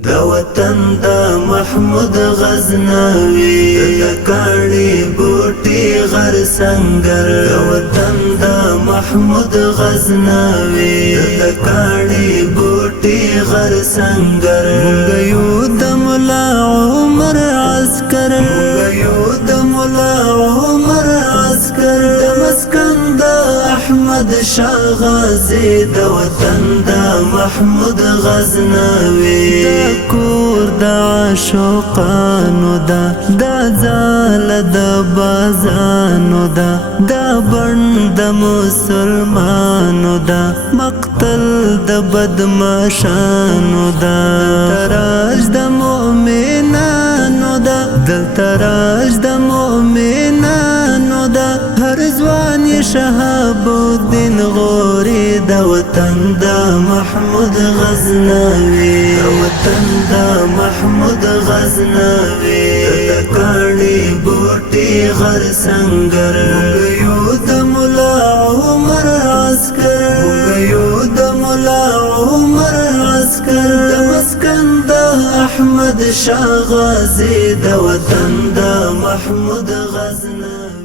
دا وطن دا محمود غزنوی دا کاڼي بوټي غر سنگر دا وطن دا محمود غزنوی دا کاڼي بوټي غر سنگر مونږ یو د مولا عمر عسکر مونږ یو د مولا عمر عسکر د مسکن دا احمد شاه غازی دا وطن دا محمود غزنوی کور دا عاشقانو دا زال دا بازانو دا بند مسلمانو دا مقتل دا بدماشانو دا تراج دا مؤمنانو دل تراج دا مؤمنانو هر ځوان شهاب الدین غوري دا وطن دا محمود غزنوی دا وطن دا محمود غزنوی دا کاڼي بوټي غر سنگر مونږ یو د مولا عمر عسکر مونږ یو د مولا عمر عسکر د مسکن دا احمد شاه غازی دا وطن دا محمود غزنوی